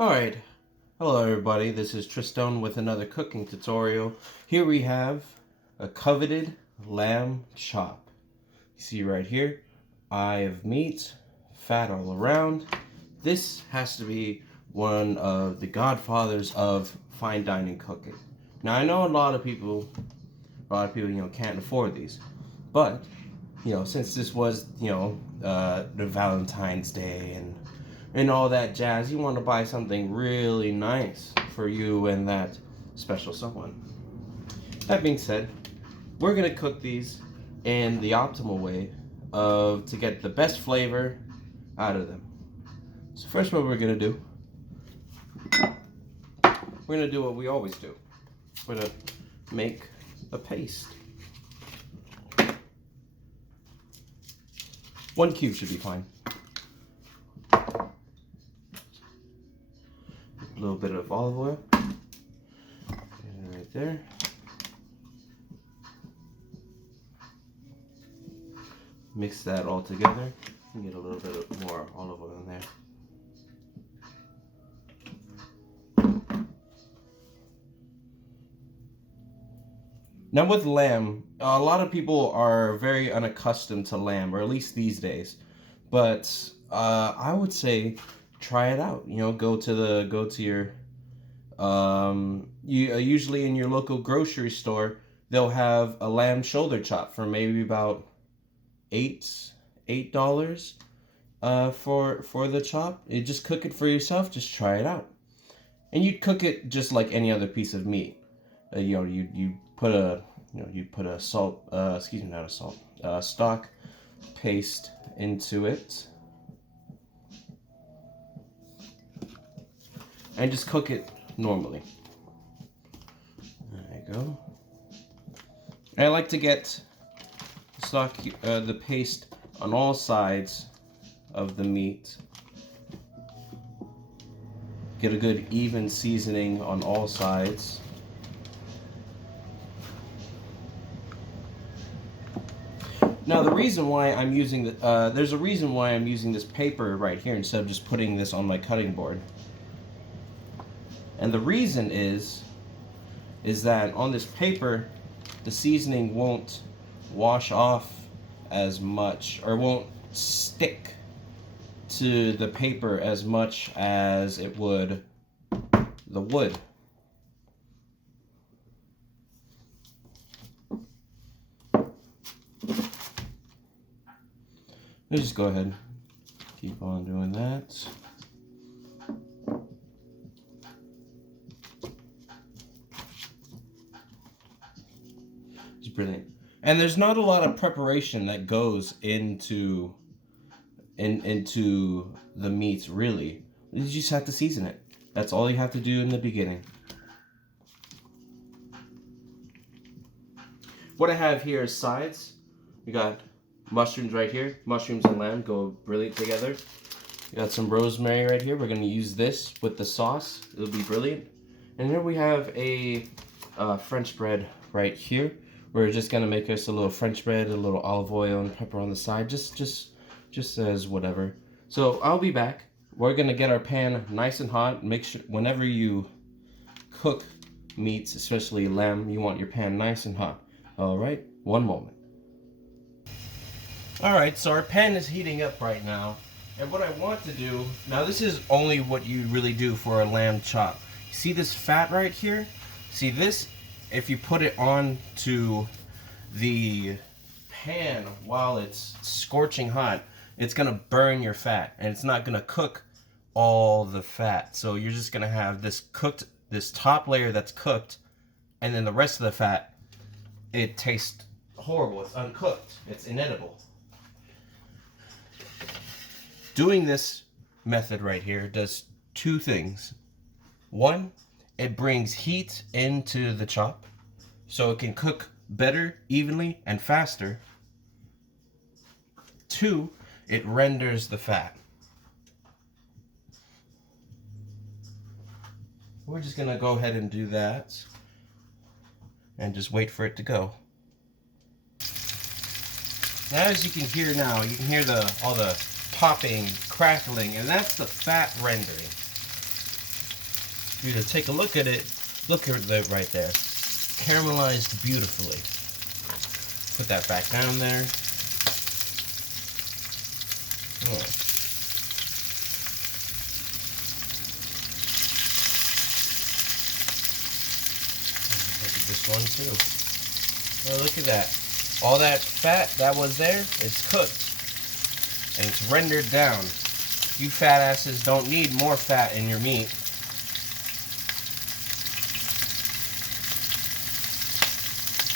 Alright, hello everybody, this is Tristan with another cooking tutorial. Here we have a coveted lamb chop. You see right here, eye of meat, fat all around. This has to be one of the godfathers of fine dining cooking. Now I know a lot of people can't afford these, but since this was the Valentine's Day and all that jazz, you want to buy something really nice for you and that special someone. That being said, we're gonna cook these in the optimal way to get the best flavor out of them. So first, what we're gonna do, what we always do. We're gonna make a paste. 1 cube should be fine. A little bit of olive oil. Right there. Mix that all together. And get a little bit of more olive oil in there. Now with lamb, a lot of people are very unaccustomed to lamb, or at least these days. But I would say try it out. Go to your usually in your local grocery store, they'll have a lamb shoulder chop for maybe about $8 for the chop. You just cook it for yourself. Just try it out, and you'd cook it just like any other piece of meat. You put a stock paste into it, and just cook it normally. There you go. I like to get the paste on all sides of the meat. Get a good even seasoning on all sides. Now the reason why I'm using there's a reason why I'm using this paper right here instead of just putting this on my cutting board. And the reason is that on this paper, the seasoning won't wash off as much, or won't stick to the paper as much as it would the wood. Let's just go ahead, keep on doing that. It's brilliant. And there's not a lot of preparation that goes into the meats, really. You just have to season it. That's all you have to do in the beginning. What I have here is sides. We got mushrooms right here. Mushrooms and lamb go brilliant together. We got some rosemary right here. We're going to use this with the sauce. It'll be brilliant. And here we have a French bread right here. We're just going to make us a little French bread, a little olive oil and pepper on the side, just as whatever. So I'll be back. We're going to get our pan nice and hot. Make sure whenever you cook meats, especially lamb, you want your pan nice and hot. All right, one moment. All right, so our pan is heating up right now. And what I want to do, now this is only what you really do for a lamb chop. See this fat right here? See this? If you put it onto the pan while it's scorching hot, it's gonna burn your fat, and it's not gonna cook all the fat. So you're just gonna have this top layer that's cooked, and then the rest of the fat, it tastes horrible. It's uncooked. It's inedible. Doing this method right here does two things. One, it brings heat into the chop so it can cook better, evenly, and faster. Two, it renders the fat. We're just gonna go ahead and do that and just wait for it to go. Now, as you can hear now, you can hear all the popping, crackling, and that's the fat rendering. you to take a look at it, look at it right there. Caramelized beautifully. Put that back down there. Oh. Look at this one too. Oh, look at that. All that fat that was there, it's cooked. And it's rendered down. You fat asses don't need more fat in your meat.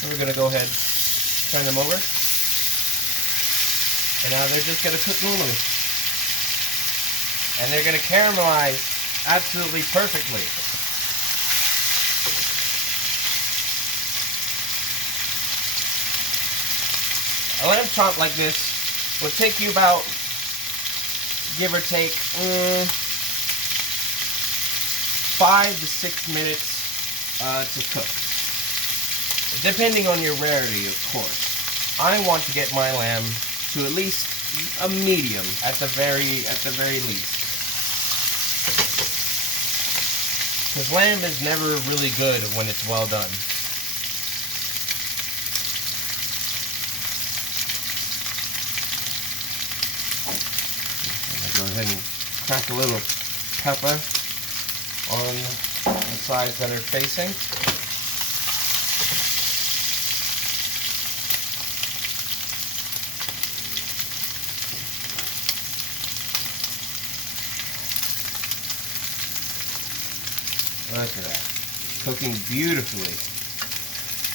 So we're gonna go ahead, turn them over. And now they're just gonna cook normally. And they're gonna caramelize absolutely perfectly. A lamb chop like this will take you about, give or take, 5 to 6 minutes to cook. Depending on your rarity, of course. I want to get my lamb to at least a medium at the very least. Because lamb is never really good when it's well done. Go ahead and crack a little pepper on the sides that are facing. Look at that. Cooking beautifully.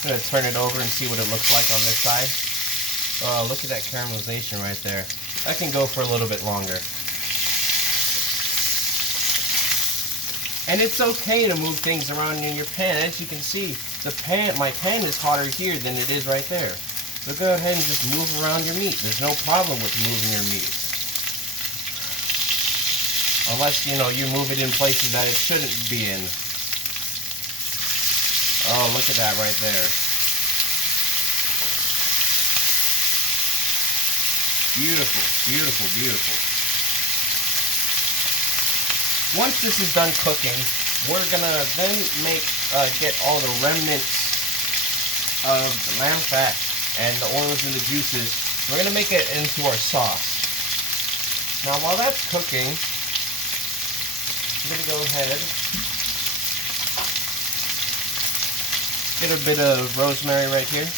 I'm going to turn it over and see what it looks like on this side. Oh, look at that caramelization right there. That can go for a little bit longer. And it's okay to move things around in your pan. As you can see, my pan is hotter here than it is right there. So go ahead and just move around your meat. There's no problem with moving your meat. Unless, you move it in places that it shouldn't be in. Oh, look at that right there. Beautiful, beautiful, beautiful. Once this is done cooking, we're gonna then get all the remnants of the lamb fat and the oils and the juices. We're gonna make it into our sauce. Now, while that's cooking, I'm gonna go ahead, get a bit of rosemary right here.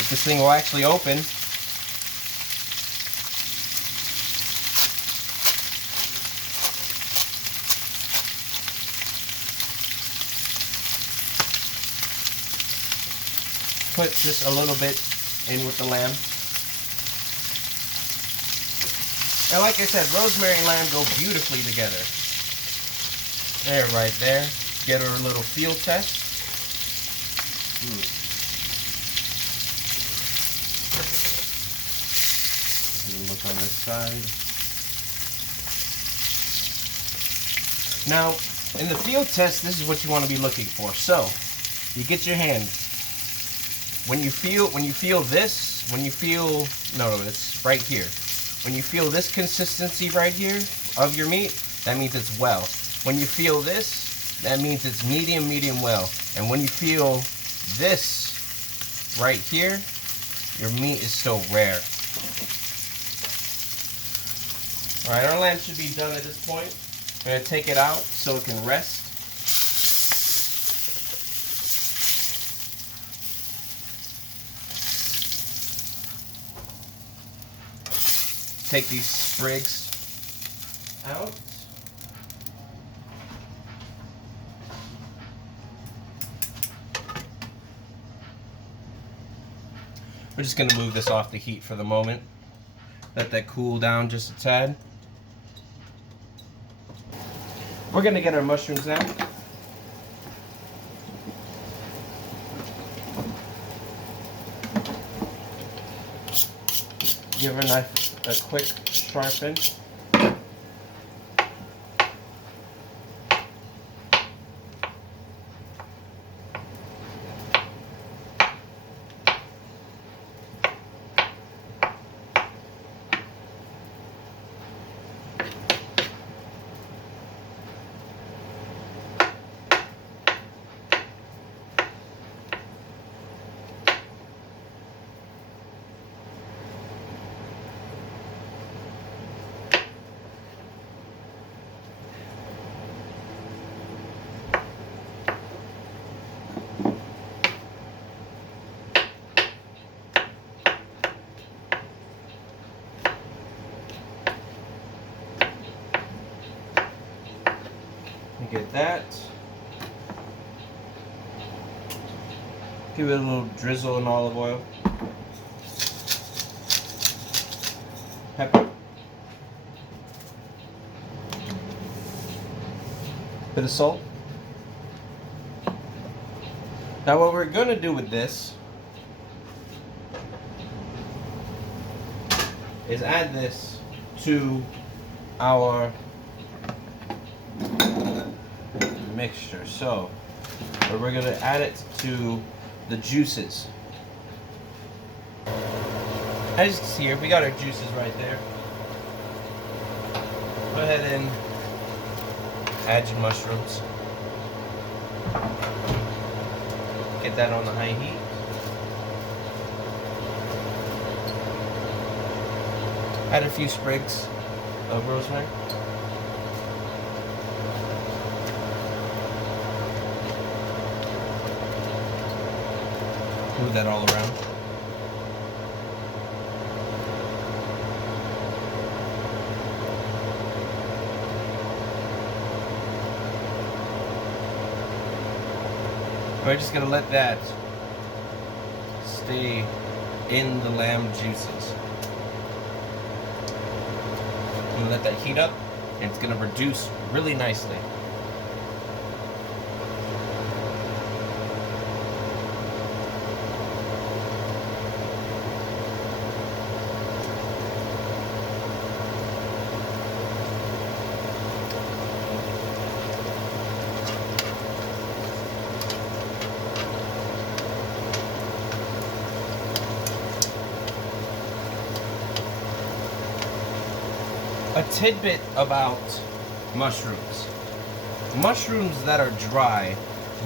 If this thing will actually open. Put just a little bit in with the lamb. And like I said, rosemary and lamb go beautifully together. There, right there. Get her a little field test. Look on this side. Now, in the field test, this is what you want to be looking for. So, you get your hand. When you feel this, no, it's right here. When you feel this consistency right here of your meat, that means it's well. When you feel this, that means it's medium, medium well. And when you feel this right here, your meat is still rare. Alright, our lamb should be done at this point. I'm going to take it out so it can rest. Take these sprigs out. We're just going to move this off the heat for the moment. Let that cool down just a tad. We're going to get our mushrooms now. Give our knife a quick sharpen. Get that. Give it a little drizzle in olive oil. Pepper. Bit of salt. Now what we're going to do with this is add this to our mixture. So we're going to add it to the juices. As you can see here, we got our juices right there. Go ahead and add your mushrooms. Get that on the high heat. Add a few sprigs of rosemary. Move that all around. We're just gonna let that stay in the lamb juices. I'm gonna let that heat up, and it's gonna reduce really nicely. A tidbit about mushrooms. Mushrooms that are dry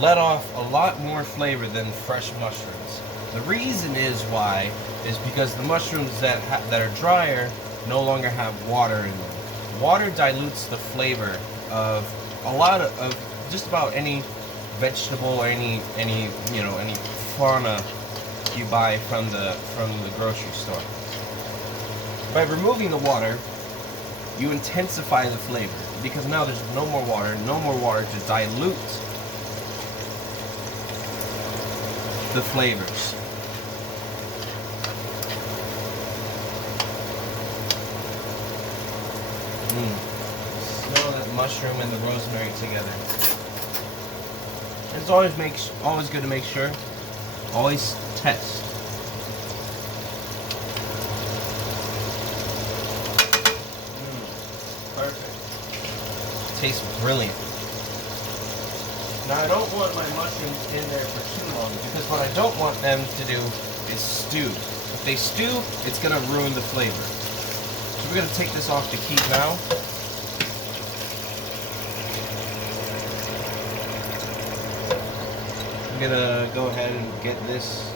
let off a lot more flavor than fresh mushrooms. The reason is why is because the mushrooms that are drier no longer have water in them. Water dilutes the flavor of a lot of just about any vegetable, any fauna you buy from the grocery store. By removing the water, you intensify the flavor because now there's no more water to dilute the flavors. Smell that mushroom and the rosemary together. It's always good to make sure. Always test. Perfect. Tastes brilliant. Now I don't want my mushrooms in there for too long because what I don't want them to do is stew. If they stew, it's going to ruin the flavor. So we're going to take this off the heat now. I'm going to go ahead and get this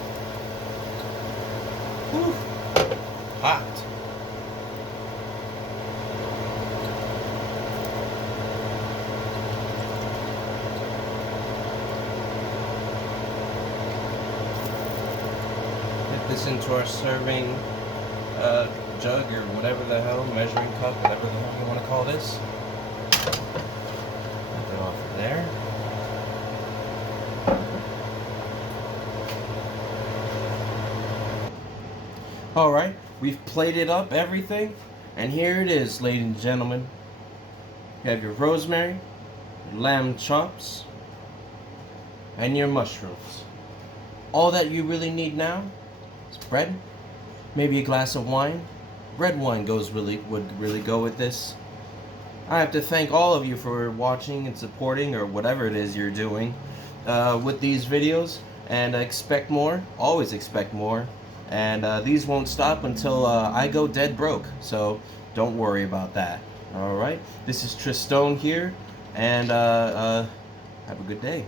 hot. This into our serving jug or whatever the hell, measuring cup, whatever the hell you want to call this. Put that off of there. Alright, we've plated up everything, and here it is, ladies and gentlemen. You have your rosemary, your lamb chops, and your mushrooms. All that you really need now is bread, maybe a glass of wine. Red wine would really go with this. I have to thank all of you for watching and supporting, or whatever it is you're doing with these videos, and expect more. Always expect more. And these won't stop until I go dead broke, so don't worry about that. Alright, this is Tristone here, and have a good day.